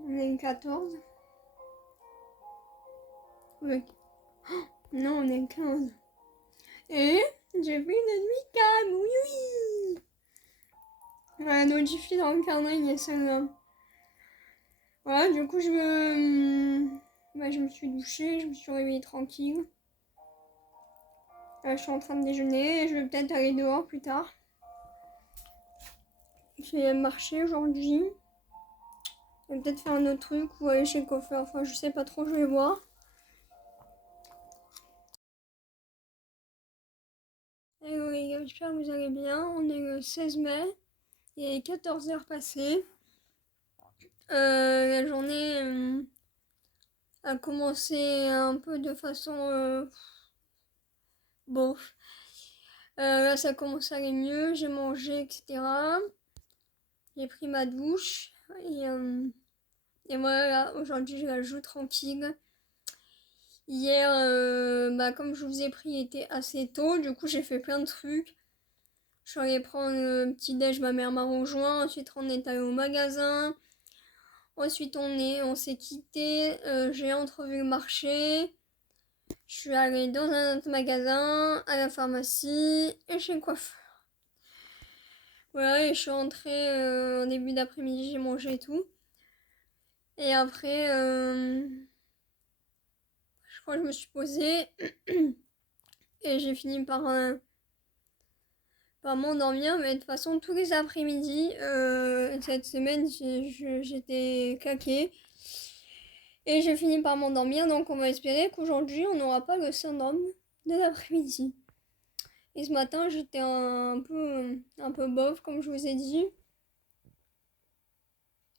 On est le 14. Ouais. Non, on est le 15. Et j'ai pris une nuit calme, oui oui. Voilà, notifié dans le calendrier celle-là. Voilà, du coup je me suis douchée, je me suis réveillée tranquille. Là, je suis en train de déjeuner et je vais peut-être aller dehors plus tard. Je vais marcher aujourd'hui. Je vais peut-être faire un autre truc ou aller chez le coiffeur. Enfin, je sais pas trop, je vais voir. Hello les gars, j'espère que vous allez bien. On est le 16 mai. Il est 14h passées. La journée a commencé un peu de façon bof. Là, ça commence à aller mieux. J'ai mangé, etc. J'ai pris ma douche. Et voilà, aujourd'hui, je la joue tranquille. Hier, comme je vous ai pris, il était assez tôt. Du coup, j'ai fait plein de trucs. Je suis allée prendre le petit déj, ma mère m'a rejoint. Ensuite, on est allé au magasin. Ensuite, on s'est quitté. J'ai entrevu le marché. Je suis allée dans un autre magasin, à la pharmacie et chez le coiffeur. Voilà, et je suis rentrée en début d'après-midi, j'ai mangé et tout. Et après, je crois que je me suis posée et j'ai fini par m'endormir. Mais de toute façon, tous les après-midi, cette semaine, j'étais claquée. Et j'ai fini par m'endormir, donc on va espérer qu'aujourd'hui, on n'aura pas le syndrome de l'après-midi. Et ce matin, j'étais un peu bof, comme je vous ai dit.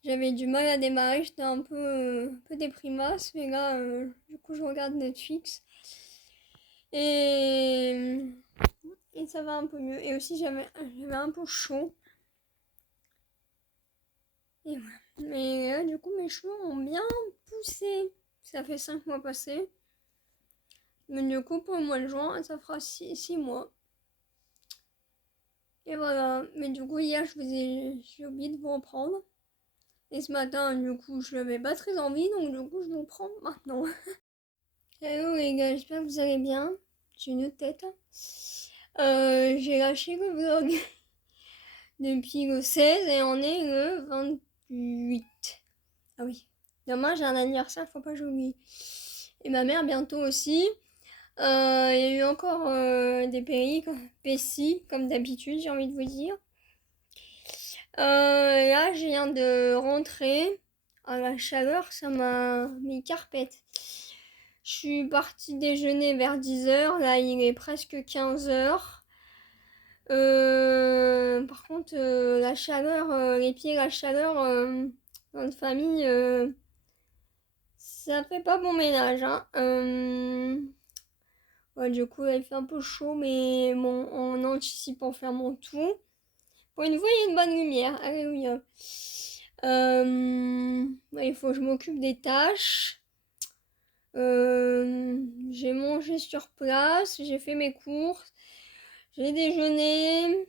J'avais du mal à démarrer, j'étais un peu déprimasse, mais là, du coup, je regarde Netflix. Et, et ça va un peu mieux. Et aussi, j'avais un peu chaud. Et voilà. Mais là, du coup, mes cheveux ont bien poussé. Ça fait 5 mois passés. Mais du coup, pour le mois de juin, ça fera 6 mois. Et voilà. Mais du coup, hier, j'ai oublié de vous reprendre. Et ce matin, du coup, je n'avais pas très envie, donc du coup, je vous prends maintenant. Hello les gars, j'espère que vous allez bien. J'ai une autre tête. J'ai lâché le vlog depuis le 16 et on est le 28. Ah oui. Demain, j'ai un anniversaire, faut pas que j'oublie. Et ma mère bientôt aussi. Il y a eu encore des péripéties, comme d'habitude, j'ai envie de vous dire. Là, je viens de rentrer. Ah, la chaleur, ça m'a mis carpette. Je suis partie déjeuner vers 10h. Là, il est presque 15h. Par contre, la chaleur, les pieds, la chaleur dans notre famille, ça fait pas bon ménage. Hein. Ouais, du coup, il fait un peu chaud, mais bon, en anticipant faire mon tout. Pour une fois, il y a une bonne lumière. Alléluia. Il faut que je m'occupe des tâches. J'ai mangé sur place, j'ai fait mes courses, j'ai déjeuné,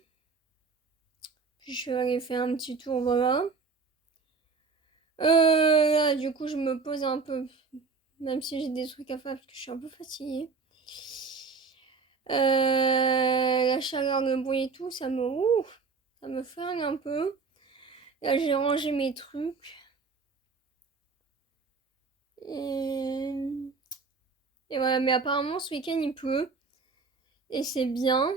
puis je suis allée faire un petit tour, voilà. Là, du coup, je me pose un peu, même si j'ai des trucs à faire parce que je suis un peu fatiguée. La chaleur, le bruit et tout, ça me flingue un peu. Là, j'ai rangé mes trucs. Et, et voilà, mais apparemment, ce week-end, il pleut. Et c'est bien.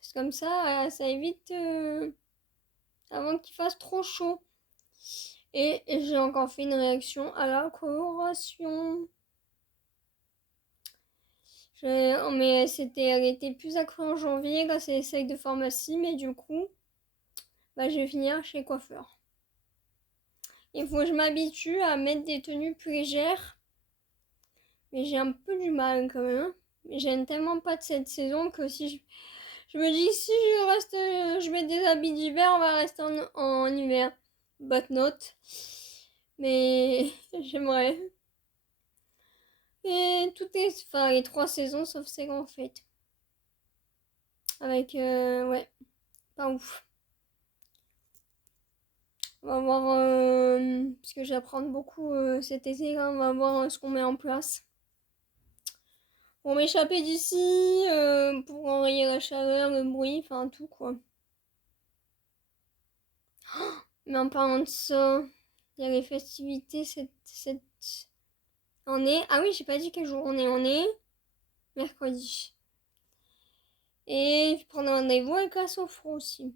Parce que comme ça évite avant qu'il fasse trop chaud. Et j'ai encore fait une réaction à la coloration. Mais elle était plus accrue en janvier grâce à l'essai de pharmacie, mais du coup, je vais finir chez le coiffeur. Il faut que je m'habitue à mettre des tenues plus légères. Mais j'ai un peu du mal quand même. Mais j'aime tellement pas de cette saison que si je me dis si je mets des habits d'hiver, on va rester en hiver. But not. Mais j'aimerais. Et les 3 saisons sauf ces grandes fêtes. Avec, ouais, pas ouf. On va voir, parce que je vais apprendre beaucoup cet été, là, on va voir ce qu'on met en place. Pour m'échapper d'ici, pour enrayer la chaleur, le bruit, enfin tout quoi. Mais en parlant de ça, il y a les festivités cette année. Ah oui, j'ai pas dit quel jour on est. On est mercredi. Et je prends rendez-vous avec la sophro aussi.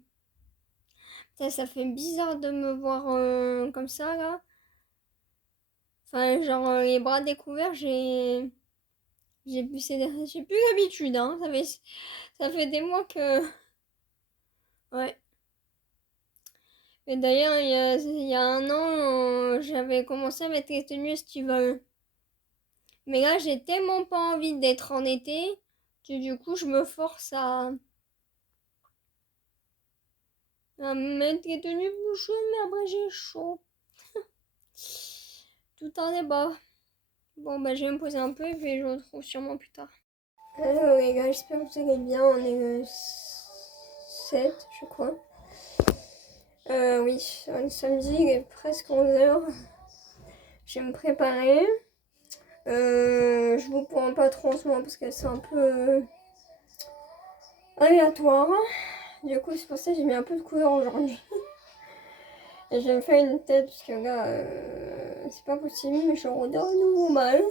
Ça fait bizarre de me voir comme ça là. Enfin, genre les bras découverts, j'ai plus l'habitude, hein. Ça fait des mois que. Ouais. Et d'ailleurs, il y a un an, j'avais commencé à mettre les tenues estivales. Mais là, j'ai tellement pas envie d'être en été que du coup, je me force à mettre les tenues plus chaudes, mais après, j'ai chaud. Tout un débat. Bon, bah, je vais me poser un peu et puis je vous retrouve sûrement plus tard. Hello les gars, j'espère que vous allez bien. On est le 7, je crois. Oui, on est samedi, il est presque 11h. Je vais me préparer. Je vous prends pas trop en ce moment parce que c'est un peu aléatoire. Du coup, c'est pour ça que j'ai mis un peu de couleur aujourd'hui. Et je vais me faire une tête parce que là, c'est pas possible, mais je redors à nouveau mal.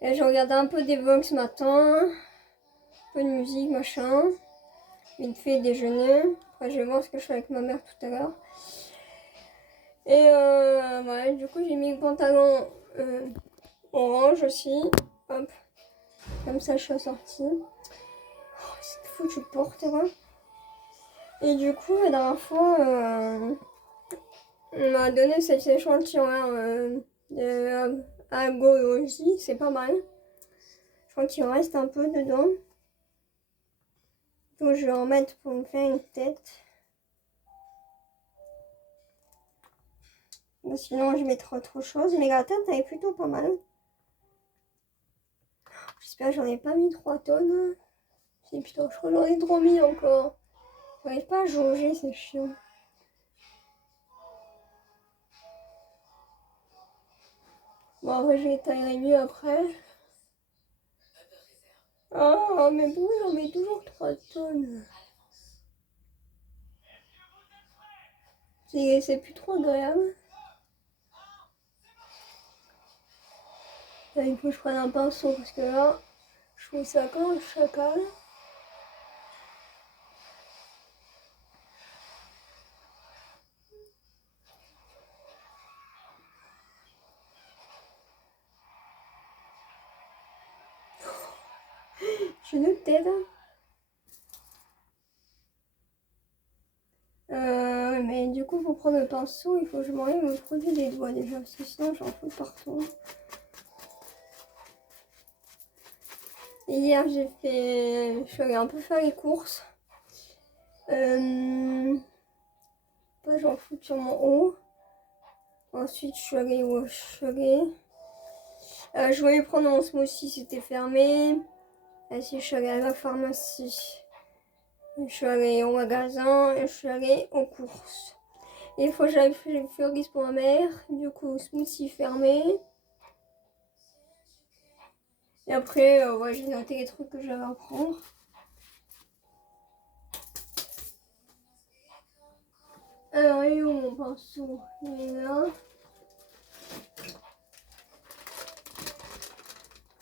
Et j'ai regardé un peu des vlogs ce matin, un peu de musique, machin. Vite fait déjeuner. Après, je vais voir ce que je fais avec ma mère tout à l'heure. Et ouais, du coup, j'ai mis le pantalon orange aussi. Hop, comme ça, je suis assortie. Oh, c'est foutu porte, hein. Et du coup, la dernière fois, on m'a donné cet échantillon de agologie, c'est pas mal. Je crois qu'il en reste un peu dedans. Donc je vais en mettre pour me faire une tête. Sinon, je mettrai autre chose. Mais la tête, elle est plutôt pas mal. J'espère que j'en ai pas mis 3 tonnes. Si putain, je crois que j'en ai trop mis encore. J'arrive pas à jauger, c'est chiant. Bon, après, je l'étaillerai mieux après. Oh, mais pourquoi j'en mets toujours 3 tonnes? C'est plus trop agréable. Là, il faut que je prenne un pinceau parce que là, je trouve ça comme un chacal. J'ai une tête. Mais du coup, pour prendre le pinceau, il faut que je m'enlève le produit des doigts déjà, parce que sinon j'en fous partout. Hier, je suis allée un peu faire les courses. Après, j'en fous sur mon haut. Ensuite, je suis allée où je suis allée. Je voulais prendre mon smoothie, c'était fermé. Ainsi, je suis allée à la pharmacie. Je suis allée au magasin et je suis allée aux courses. Et il faut que j'aille faire le fleuriste pour ma mère. Du coup, smoothie fermé. Et après, ouais, j'ai noté les trucs que j'avais à prendre. Alors, il est où mon pinceau? Il est là.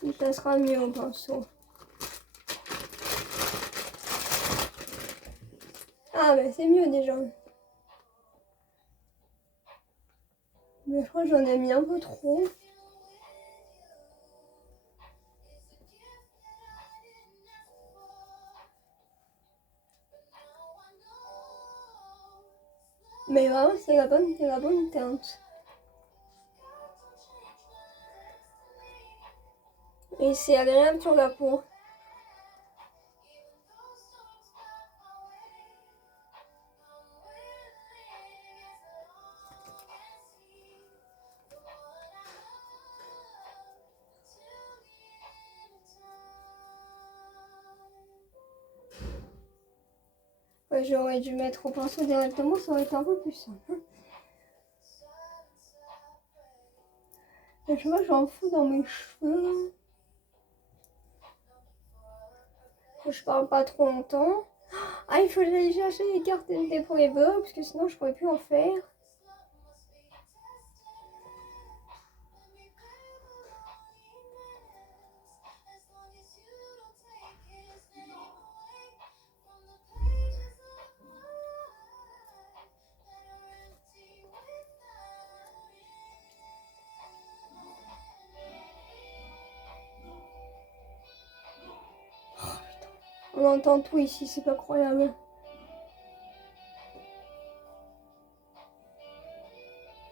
Il passera mieux au pinceau. Ah, bah c'est mieux déjà. Mais je crois que j'en ai mis un peu trop. Mais vraiment, c'est la bonne teinte. Et c'est agréable sur la peau. Ouais, j'aurais dû mettre au pinceau directement, ça aurait été un peu plus simple. Je vois, j'en fous dans mes cheveux. Je parle pas trop longtemps. Ah, il faut que j'aille chercher les cartes d'identité pour les beurs, parce que sinon je pourrais plus en faire. On entend tout ici, c'est pas croyable.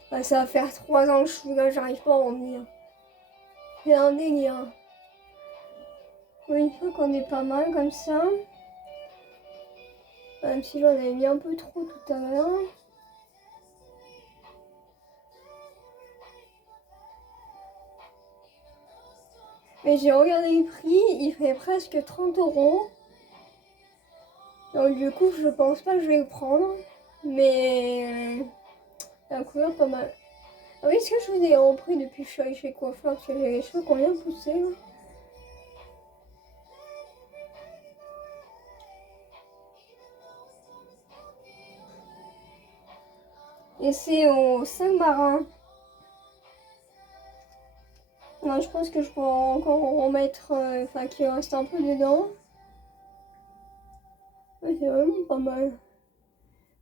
Bah, ça va faire 3 ans que je suis là, j'arrive pas à en venir. C'est un délire. Oui, une fois qu'on est pas mal comme ça. Même si j'en avais mis un peu trop tout à l'heure. Mais j'ai regardé le prix, il fait presque 30 €. Donc du coup, je pense pas que je vais le prendre. Mais la couleur pas mal. Ah oui, est-ce que je vous ai repris depuis que je suis allée chez le coiffeur? Parce que j'ai les cheveux qui ont bien poussé. Là. Et c'est au Saint-Marin. Non, je pense que je pourrais encore en remettre, enfin qu'il reste un peu dedans. Ouais, c'est vraiment pas mal.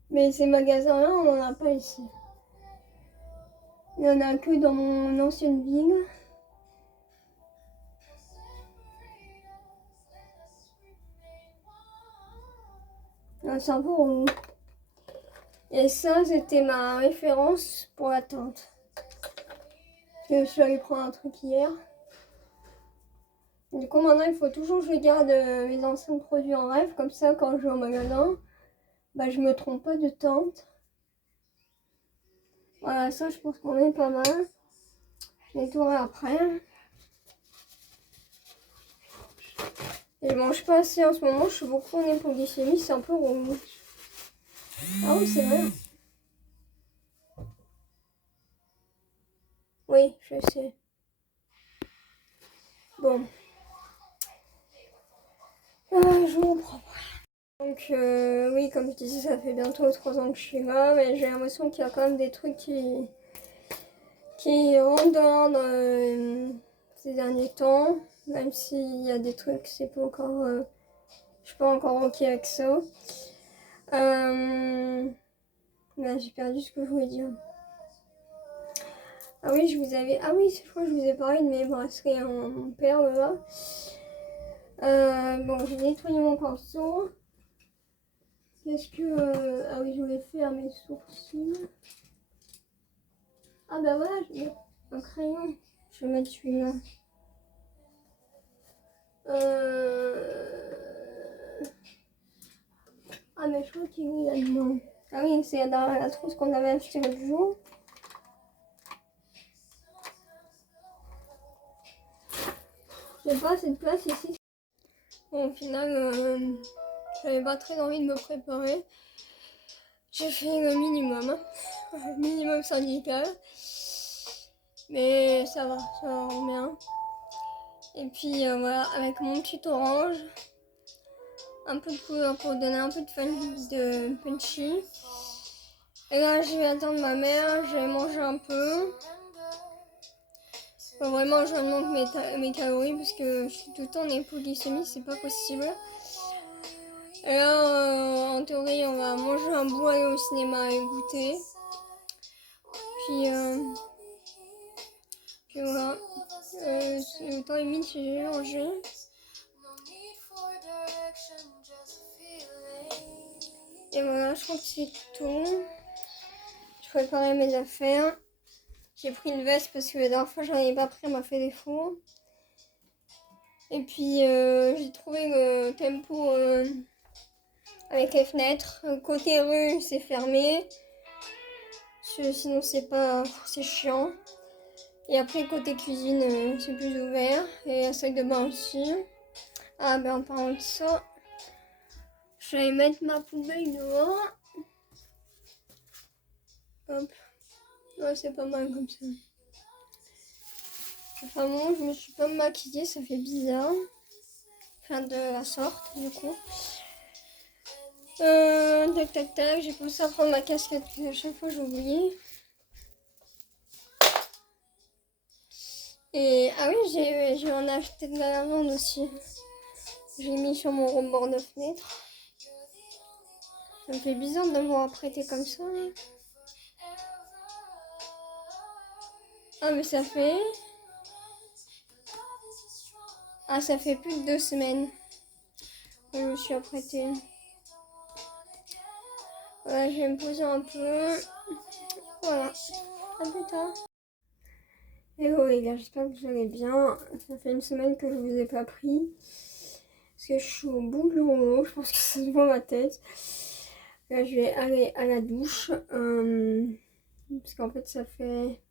Mais ces magasins-là, on n'en a pas ici. Il n'y en a que dans mon ancienne ville. Ah, c'est un peu relou. Et ça, c'était ma référence pour la teinte. Je suis allée prendre un truc hier. Du coup, maintenant, il faut toujours que je garde mes anciens produits en rêve. Comme ça, quand je vais au magasin, bah, je me trompe pas de teinte. Voilà, ça, je pense qu'on est pas mal. Je nettoierai après. Et je mange pas assez en ce moment. Je suis beaucoup en hypoglycémie. C'est un peu relou. Ah oui, c'est vrai. Oui, je sais. Bon. Je vous reprends. Donc oui, comme je disais, ça fait bientôt 3 ans que je suis là, mais j'ai l'impression qu'il y a quand même des trucs qui rentrent dans l'ordre ces derniers temps, même s'il y a des trucs, c'est pas encore, je suis pas encore ok avec ça. Là, j'ai perdu ce que je voulais dire. Ah oui, ah oui, cette fois je vous ai parlé de mes bracelets en perles là. Bon, j'ai nettoyé mon pinceau. Qu'est-ce que... Ah oui, je voulais faire mes sourcils. Ah bah voilà, je vais un crayon. Je vais mettre celui-là. Ah mais je crois qu'il est là-dedans. Ah oui, c'est la trousse qu'on avait acheté l'autre jour. J'ai pas assez de place ici. Bon, au final, j'avais pas très envie de me préparer. J'ai fait le minimum, hein. Le minimum syndical. Mais ça va bien. Et puis voilà, avec mon petit orange, un peu de couleur pour donner un peu de punchy. Et là, je vais attendre ma mère, je vais manger un peu. Enfin, vraiment, je manque mes calories parce que je suis tout le temps en hypoglycémie, c'est pas possible. Et là, en théorie, on va manger un bout, aller au cinéma et goûter. Puis voilà. Le temps est mis, j'ai mangé. Et voilà, je crois que c'est tout. Je préparais mes affaires. J'ai pris une veste parce que la dernière fois j'en avais pas pris, elle m'a fait défaut. Et puis j'ai trouvé le tempo avec les fenêtres. Côté rue, c'est fermé. Sinon c'est chiant. Et après côté cuisine, c'est plus ouvert. Et la salle de bain aussi. Ah ben en parlant de ça, Je vais mettre ma poubelle dehors. Hop. Ouais, c'est pas mal comme ça. Enfin bon, je me suis pas maquillée, ça fait bizarre. Enfin, de la sorte, du coup. Tac, tac, tac. J'ai pensé à prendre ma casquette, puis à chaque fois j'oublie. Et ah oui, j'ai en acheté de la lavande aussi. J'ai mis sur mon rebord de fenêtre. Ça me fait bizarre de m'avoir prêté comme ça. Là. Ah mais ça fait... Ah ça fait plus de 2 semaines que je me suis apprêtée. Voilà, je vais me poser un peu. Voilà, à plus tard. Hello les gars, j'espère que vous allez bien. Ça fait une semaine que je vous ai pas pris. Parce que je suis au bout du rouleau, je pense que ça se voit ma tête. Là je vais aller à la douche. Parce qu'en fait ça fait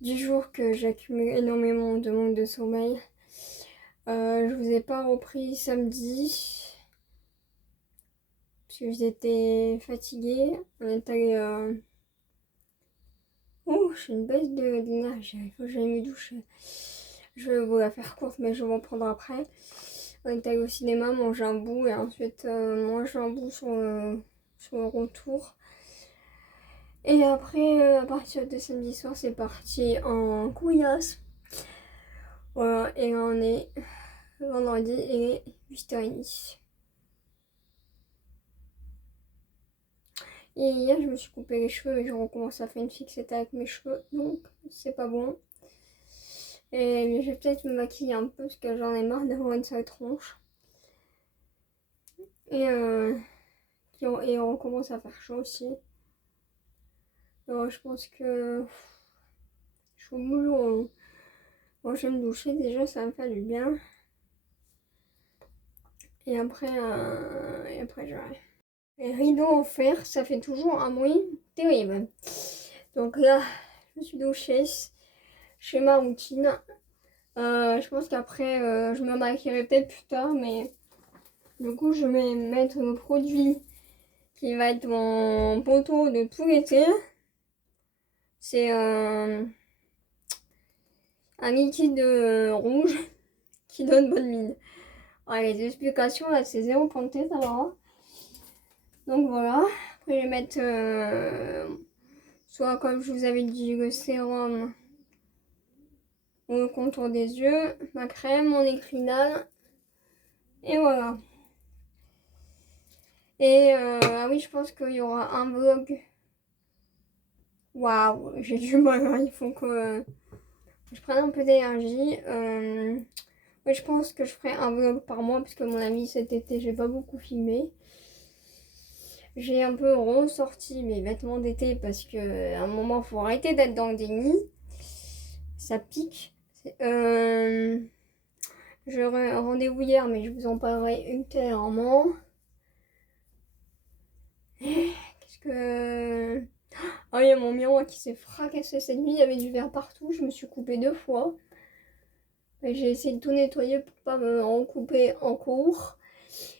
10 jours que j'accumule énormément de manque de sommeil. Je vous ai pas repris samedi. Parce que j'étais fatiguée. On est allé... Oh, j'ai une baisse d'énergie. Il faut que j'aille me doucher. Je vais vous la faire courte, mais je vais en prendre après. On est allé au cinéma, manger un bout et ensuite manger un bout sur le retour. Et après, à partir de samedi soir, c'est parti en couillasse. Voilà, et là on est vendredi et 8h30. Et hier, je me suis coupé les cheveux et je recommence à faire une fixette avec mes cheveux, donc c'est pas bon. Et je vais peut-être me maquiller un peu parce que j'en ai marre d'avoir une sale tronche. Et on commence à faire chaud aussi. Alors, je pense que je suis au boulot. Bon, je vais me doucher déjà, ça va me faire du bien. Et après j'aurai. Les rideaux en fer, ça fait toujours un bruit terrible. Donc là, je me suis douchée. Je fais ma routine. Je pense qu'après, je me maquillerai peut-être plus tard, mais du coup, je vais mettre le produit qui va être mon poteau de tout l'été. C'est un liquide rouge qui donne bonne mine. Ouais, les explications là, c'est zéro pointé, ça va. Donc voilà. Après, je vais mettre soit comme je vous avais dit, le sérum ou le contour des yeux, ma crème, mon écrinal. Et voilà. Et ah oui, je pense qu'il y aura un vlog. Waouh, j'ai du mal, hein. Il faut que je prenne un peu d'énergie. Ouais, je pense que je ferai un vlog par mois parce que mon ami cet été, j'ai pas beaucoup filmé. J'ai un peu ressorti mes vêtements d'été parce que à un moment, faut arrêter d'être dans le déni. Ça pique. J'aurai un rendez-vous hier, mais je vous en parlerai ultérieurement. Qu'est-ce que... Ah, il y a mon miroir qui s'est fracassé cette nuit. Il y avait du verre partout. Je me suis coupée 2 fois. J'ai essayé de tout nettoyer pour pas me recouper en cours.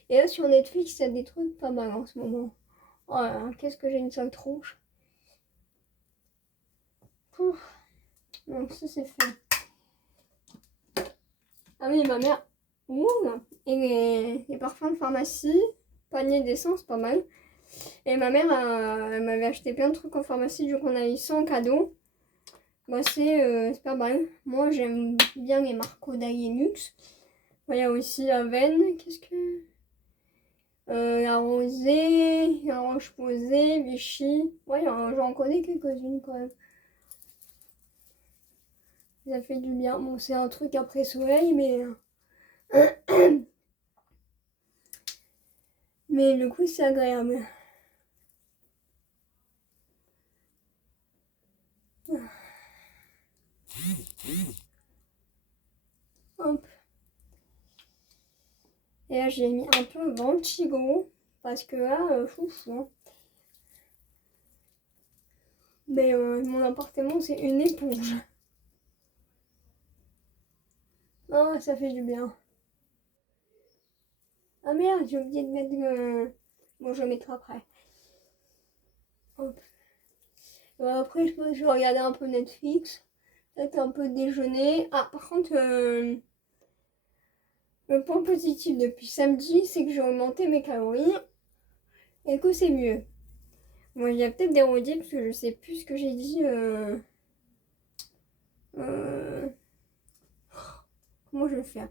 Et là, sur Netflix, il y a des trucs pas mal en ce moment. Oh là là, qu'est-ce que j'ai une sale tronche. Ouf. Donc ça, c'est fait. Ah oui, ma mère... Ouh. Et les parfums de pharmacie, panier d'essence, pas mal. Et ma mère, elle m'avait acheté plein de trucs en pharmacie, du coup on a eu 100 cadeaux. Bah, c'est pas mal. Moi, j'aime bien les marques Odaï et Luxe. Il y a aussi Aven, qu'est-ce que... la Rosée, la Roche-Posay, Vichy. Ouais, j'en connais quelques-unes quand même. Ça fait du bien. Bon, c'est un truc après soleil, mais... mais le coup, c'est agréable. Hop. Et là, j'ai mis un peu Ventigo. Parce que là, foufou. Hein. Mais mon appartement, c'est une éponge. Ah, ça fait du bien. Ah merde, j'ai oublié de mettre le... Bon, je le mettrai après. Hop. Après, je pense que je vais regarder un peu Netflix. Peut-être un peu déjeuner. Ah, par contre, le point positif depuis samedi, c'est que j'ai augmenté mes calories et que c'est mieux. Bon, il y a peut-être des redits parce que je sais plus ce que j'ai dit. Comment je vais faire?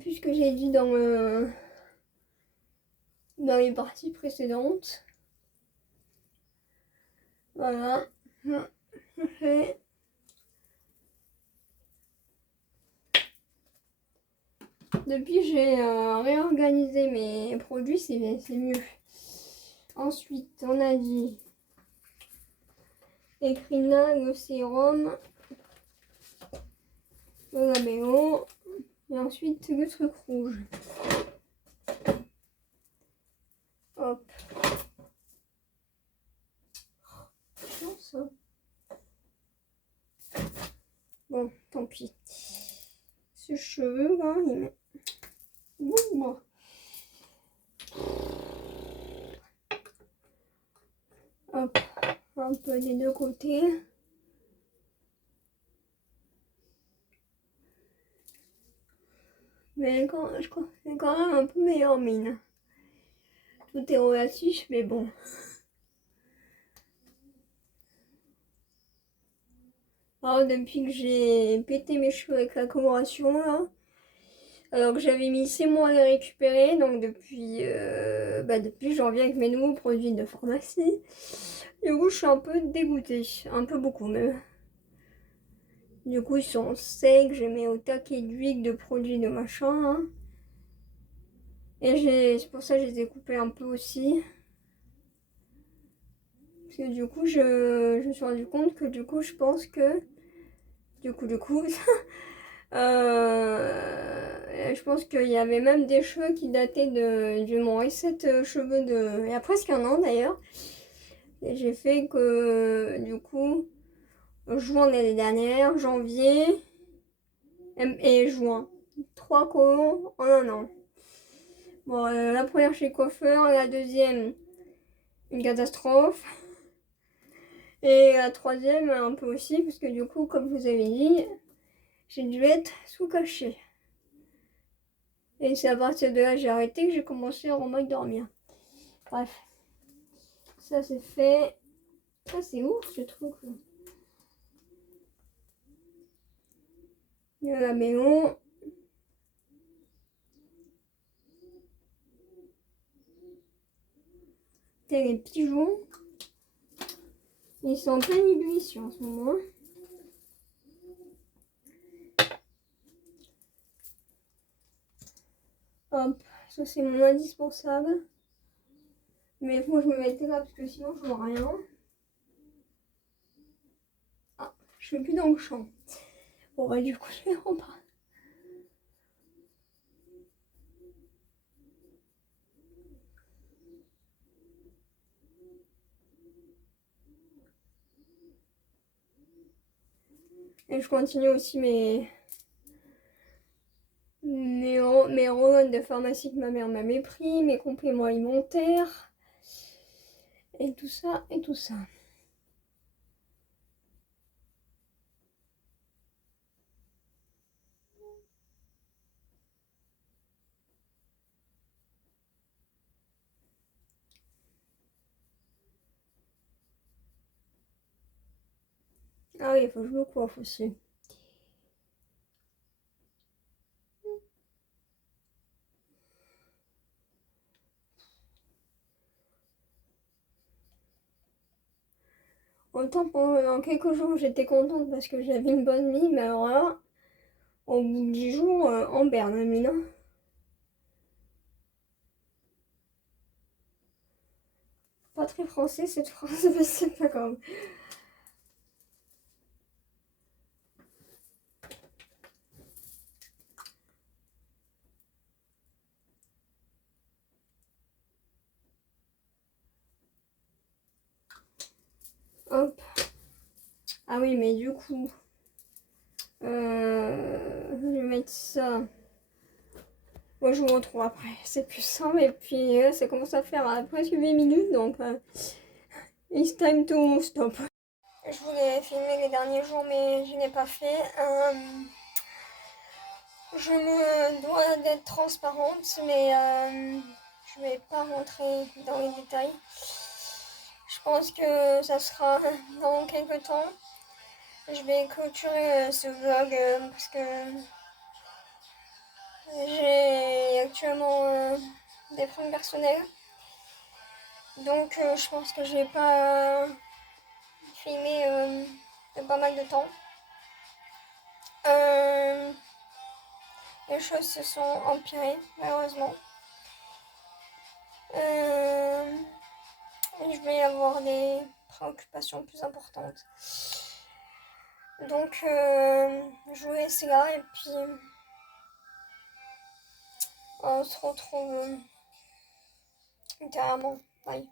Plus ce que j'ai dit dans les parties précédentes. Voilà. Okay. Depuis j'ai réorganisé mes produits, c'est mieux. Ensuite, on a dit Ecrina, le sérum, le labello, et ensuite le truc rouge. Hop. Non, ça. Bon, tant pis. Ce cheveu là, il met. Bon. Hop, un peu des deux côtés. Mais je crois que c'est quand même un peu meilleur mine. Tout est relatif, mais bon. Alors, depuis que j'ai pété mes cheveux avec la coloration là, alors que j'avais mis 6 mois à les récupérer, donc depuis janvier avec mes nouveaux produits de pharmacie. Du coup, je suis un peu dégoûtée, un peu beaucoup même. Du coup, ils sont secs, je mets au taquet d'huile, de produits, de machin. Hein. Et c'est pour ça que je les ai coupés un peu aussi. Parce que du coup, je me suis rendu compte que du coup, je pense que... Du coup, je pense qu'il y avait même des cheveux qui dataient de mon reset cheveux il y a presque un an d'ailleurs. Et j'ai fait que du coup, juin l'année dernière, janvier et juin. 3 colons en un an. Bon, la première chez coiffeur, la deuxième, une catastrophe. Et la troisième, un peu aussi, parce que du coup, comme je vous avais dit, j'ai dû être sous cachet. Et c'est à partir de là que j'ai arrêté que j'ai commencé à remote dormir. Bref. Ça c'est fait. Ça c'est ouf ce truc là. Il y a la maison. T'as les pigeons. Ils sont en pleine ébullition en ce moment. Hop, ça c'est mon indispensable. Mais il faut que je me mette là parce que sinon je vois rien. Ah, je suis plus dans le champ. Bon bah du coup je vais en bas. Et je continue aussi mes rôles de pharmacie que ma mère m'avait pris, mes compléments alimentaires. Et tout ça, et tout ça. Ah oui, il faut que je me coiffe aussi. Autant pendant quelques jours j'étais contente parce que j'avais une bonne vie, mais alors là, au bout de 10 jours, en berne, la mine. Hein. Pas très français cette phrase, mais c'est pas grave. Hop. Ah oui, mais du coup, je vais mettre ça Moi je vous retrouve après, c'est plus simple et puis ça commence à faire presque 8 minutes donc it's time to stop. Je voulais filmer les derniers jours mais je n'ai pas fait. Je me dois d'être transparente mais je vais pas rentrer dans les détails. Je pense que ça sera dans quelques temps. Je vais clôturer ce vlog parce que j'ai actuellement des problèmes personnels. Donc je pense que je vais pas filmer de pas mal de temps. Les choses se sont empirées malheureusement. Je vais avoir des préoccupations plus importantes. Donc je vous laisse là et puis on se retrouve ultérieurement. Bye.